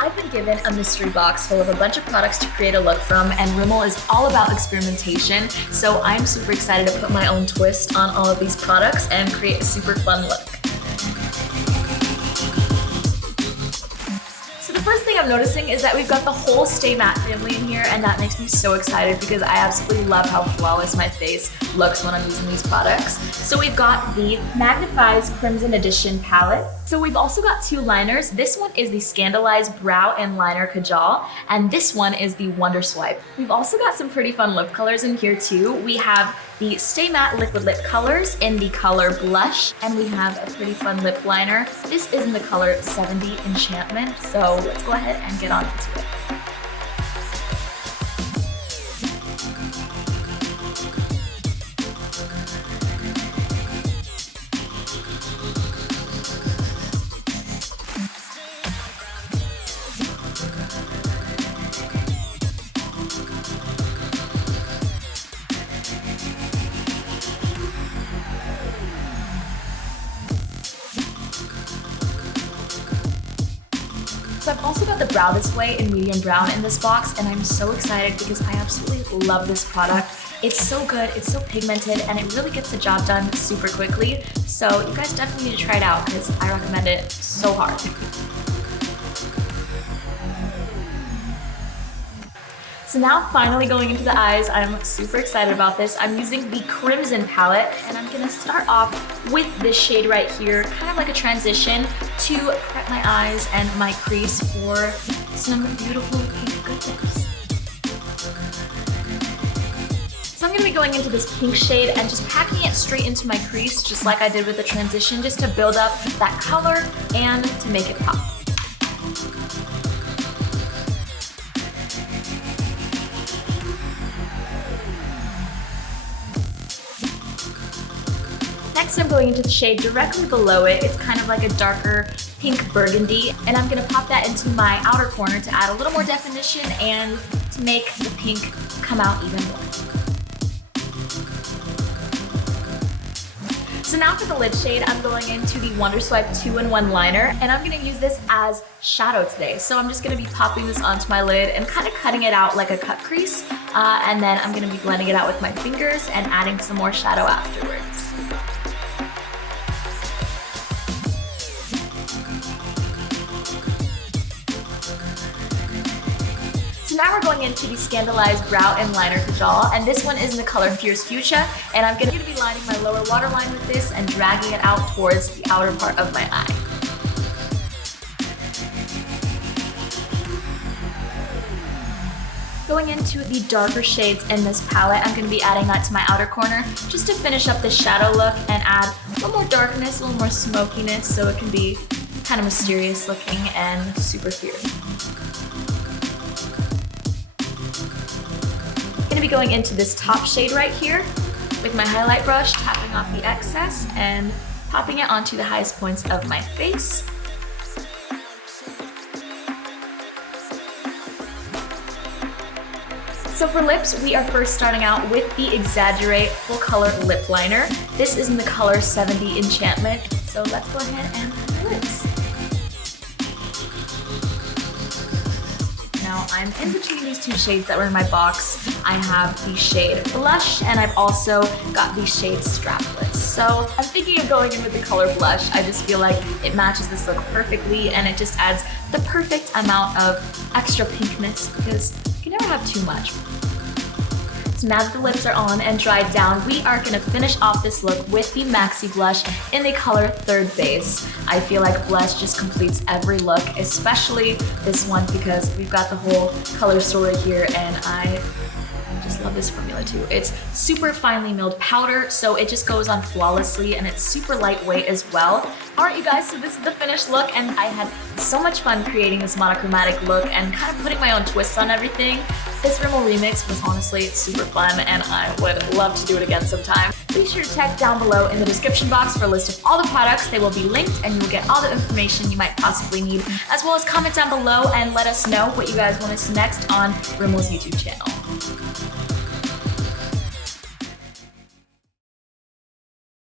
I've been given a mystery box full of a bunch of products to create a look from, and Rimmel is all about experimentation, so I'm super excited to put my own twist on all of these products and create a super fun look. The first thing I'm noticing is that we've got the whole Stay Matte family in here, and that makes me so excited because I absolutely love how flawless my face looks when I'm using these products. So we've got the Magnifies Crimson Edition palette. So we've also got two liners. This one is the Scandalized Brow and Liner Kajal, and this one is the Wonder Swipe. We've also got some pretty fun lip colors in here too. We have the Stay Matte Liquid Lip colors in the color Blush, and we have a pretty fun lip liner. This is in the color 70 Enchantment, so let's go ahead and get on into it. So I've also got the Brow This Way in medium brown in this box, and I'm so excited because I absolutely love this product. It's so good, it's so pigmented, and it really gets the job done super quickly. So you guys definitely need to try it out because I recommend it so hard. So now finally going into the eyes, I'm super excited about this. I'm using the Crimson palette, and I'm gonna start off with this shade right here, kind of like a transition to prep my eyes and my crease for some beautiful pink goodness. So I'm gonna be going into this pink shade and just packing it straight into my crease, just like I did with the transition, just to build up that color and to make it pop. Next, I'm going into the shade directly below it. It's kind of like a darker pink burgundy, and I'm gonna pop that into my outer corner to add a little more definition and to make the pink come out even more. So now for the lid shade, I'm going into the Wonder Swipe 2-in-1 liner, and I'm gonna use this as shadow today. So I'm just gonna be popping this onto my lid and kind of cutting it out like a cut crease, and then I'm gonna be blending it out with my fingers and adding some more shadow afterwards. Now we're going into the Scandalized Brow and Liner Kajal, and this one is in the color Fierce Fuchsia, and I'm going to be lining my lower waterline with this and dragging it out towards the outer part of my eye. Going into the darker shades in this palette, I'm going to be adding that to my outer corner just to finish up the shadow look and add a little more darkness, a little more smokiness, so it can be kind of mysterious looking and super fierce. I'm going to be going into this top shade right here with my highlight brush, tapping off the excess and popping it onto the highest points of my face. So for lips, we are first starting out with the Exaggerate Full Color Lip Liner. This is in the color 70 Enchantment, so let's go ahead and put my lips. Now I'm in between these two shades that were in my box. I have the shade Blush, and I've also got the shade Strapless. So I'm thinking of going in with the color Blush. I just feel like it matches this look perfectly, and it just adds the perfect amount of extra pinkness because you can never have too much. So now that the lips are on and dried down, we are gonna finish off this look with the Maxi Blush in the color Third Base. I feel like blush just completes every look, especially this one because we've got the whole color story here, and I just love this formula too. It's super finely milled powder, so it just goes on flawlessly, and it's super lightweight as well. All right, you guys, so this is the finished look, and I had so much fun creating this monochromatic look and kind of putting my own twist on everything. This Rimmel Remix was honestly super fun, and I would love to do it again sometime. Be sure to check down below in the description box for a list of all the products. They will be linked, and you will get all the information you might possibly need, as well as comment down below and let us know what you guys want to see next on Rimmel's YouTube channel.